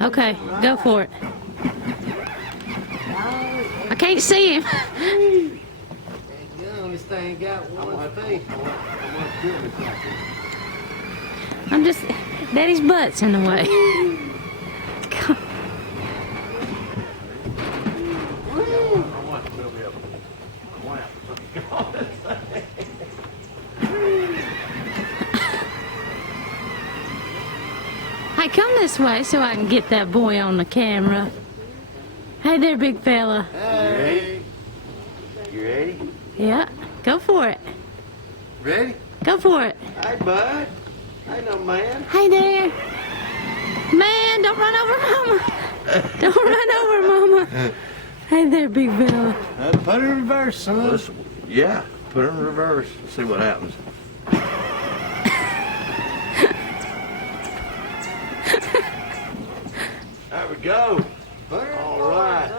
Okay, go for it. I can't see him. This thing got one face. I'm just, Daddy's butt's in the way. Come. Hey, come this way so I can get that boy on the camera. Hey there, big fella. Hey. You ready? Yeah, go for it. Ready? Go for it. Hey, bud. Hey, no man. Hey there. Man, don't run over Mama. Don't run over Mama. Hey there, big fella. Put it in reverse, son. Yeah, put it in reverse. See what happens. There we go. All right.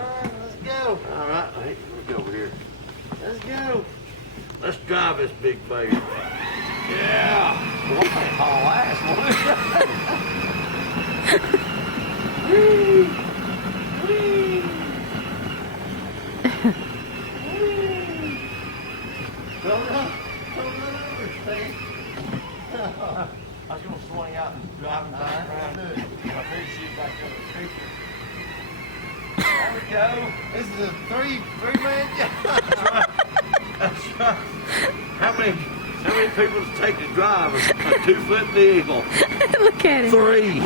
Let's go. All right. Hey, let me go over here. Let's go. Let's drive this big baby. Yeah. Boy, that haul ass, boy. Whee. Whee. Whee. Don't run over, Steve. I was going to swing out and drive back around. My big shit back in the picture. There we go. This is a three-man job. That's right. How many people does it take to drive a 2-foot vehicle? Look at him. 3.